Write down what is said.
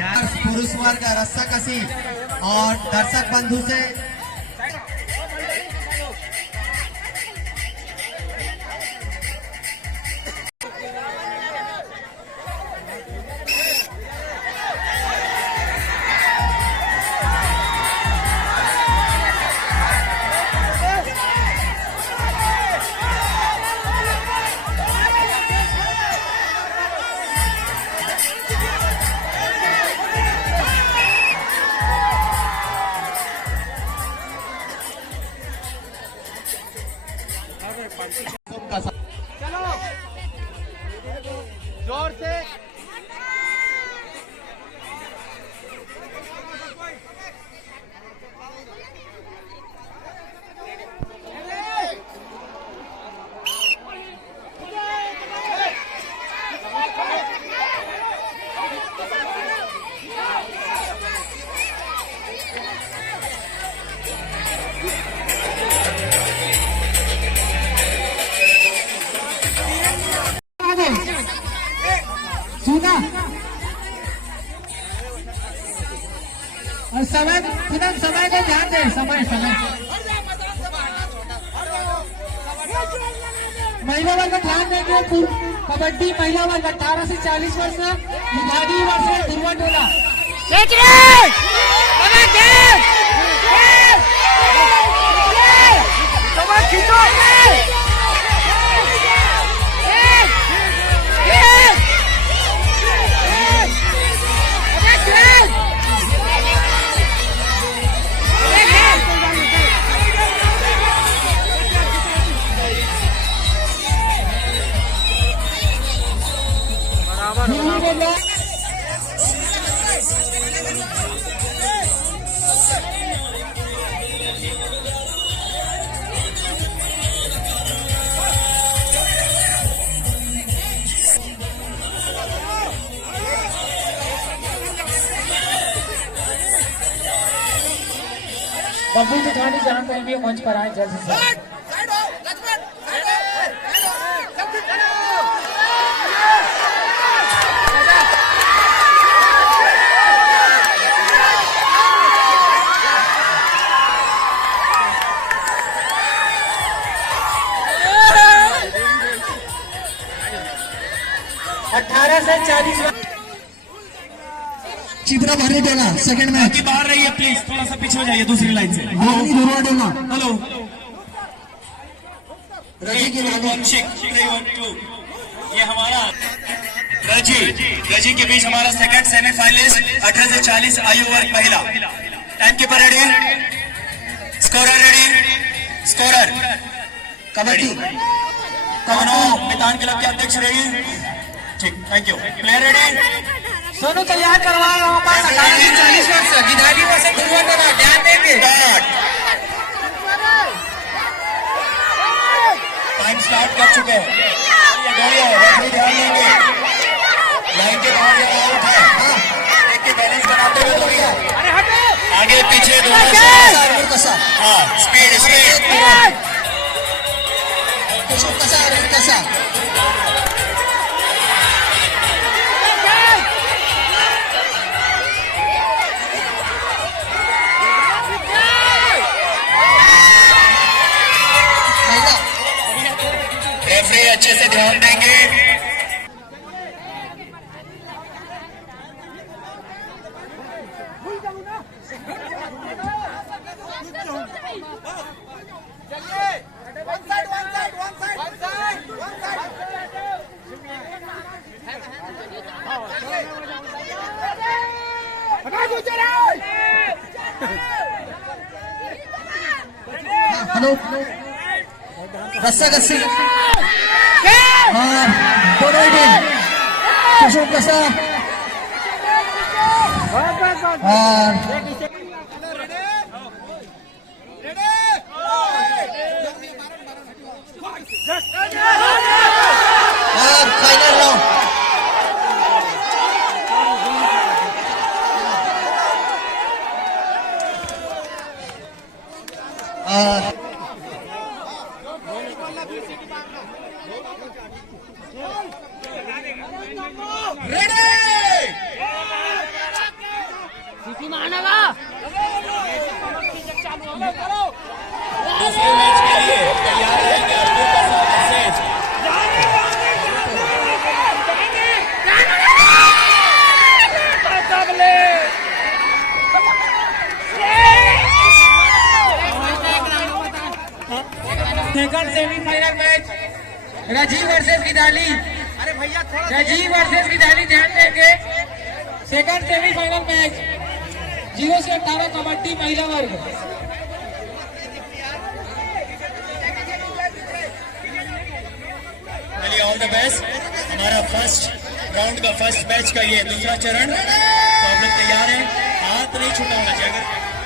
यार पुरुष वर्ग रस्साकसी और दर्शक बंधु से चलो जोर से सुना और समय तुरंत समय को ध्यान दे। समय महिला वर्ग का ध्यान देंगे। कबड्डी महिला वर्ग 18 से 40 वर्ष विभागीय वर्ष ध्रुवा टोला बब्बू जिठानी जहां कहीं भी मंच पर आए जल्द से जल्द। 18 से 40 चित्रा भरनी टोला सेकंड मैच बाहर रहिए प्लीज, थोड़ा सा पीछे हो जाइए दूसरी लाइन से। ध्रुवा टोला हेलो रजी की ये हमारा रजी के बीच हमारा सेकंड सेमीफाइनलिस्ट 18 से 40 आयु वर्ग महिला। Time keeper ready, scorer ready, scorer kabaddi मैदान क्लब के अध्यक्ष रेडी। ठीक, thank you. Player ready, Sonu तैयार करवाए वहाँ पास 18 से 40 वर्ष गिधारी वर्ष ध्रुवा टोला ध्यान देंगे। टाइम स्टार्ट कर चुके हैं। रेफरी ध्यान देंगे, लाइन के बाहर जाना आउट है। देख के बैलेंस बनाते हुए दौड़िए, आगे पीछे कसा हाँ स्पीड कसा रेफरी अच्छे से ध्यान देंगे। हेलो रस्साकसी दोनों ही कुशल कसा और फाइनल राउंड दूसरे मैच के लिए तैयार रहेंगे Arjun Prasad message. Second semifinal match Rajiv versus Gidali. अरे भैया थोड़ा राजीव वर्सेस गिदाली, ध्यान देंगे। सेकंड सेमीफाइनल मैच 0 से 18 कबड्डी महिला वर्ग। चलिए ऑल द बेस्ट। हमारा फर्स्ट राउंड का फर्स्ट मैच का ये दूसरा चरण, तो आप लोग तैयार हैं। हाथ नहीं छूटा होना चाहिए। अगर